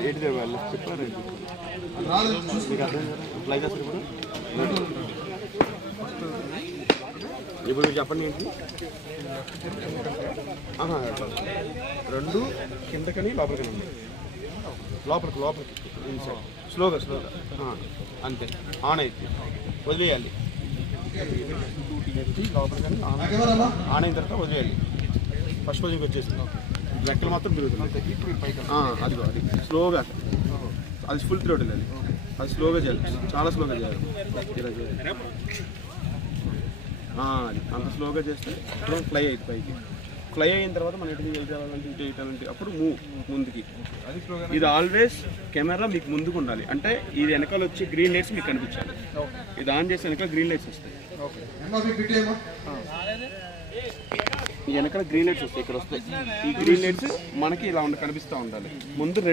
ఏంటి వాళ్ళు చెప్పారు మీకు అర్థం కదా అప్లై చేస్తారు ఇప్పుడు మీరు చెప్పండి ఏంటి రెండు కిందకని లోపలికని ఉంది లోపలికి స్లోగా అంతే ఆన్ అయితే వదిలేయాలి లోపలికని ఆన్ అయిన తర్వాత వదిలేయాలి ఫస్ట్ పొజిషన్కి వచ్చేసింది లెక్కలు మాత్రం పెరుగుతుంది అది స్లోగా అది ఫుల్ థ్రోటిల్ అది స్లోగా చేయాలి చాలా స్లోగా చేయాలి ఇలా చేయాలి అది అంత స్లోగా చేస్తే ఫ్లై అవుతుంది పైకి ఫ్లై అయిన తర్వాత మనం ఎటు వేయాలంటే అప్పుడు ముందుకి ఇది ఆల్వేస్ కెమెరా మీకు ముందుకు ఉండాలి అంటే ఇది వెనకాల వచ్చి గ్రీన్ లైట్స్ మీకు కనిపించాలి ఇది ఆన్ చేస్తే వెనకాల గ్రీన్ లైట్స్ వస్తాయి ఈ వెనకాల గ్రీన్ లైట్స్ వస్తాయి ఇక్కడ వస్తాయి ఈ గ్రీన్ లైట్స్ మనకి ఇలా కనిపిస్తూ ఉండాలి ముందు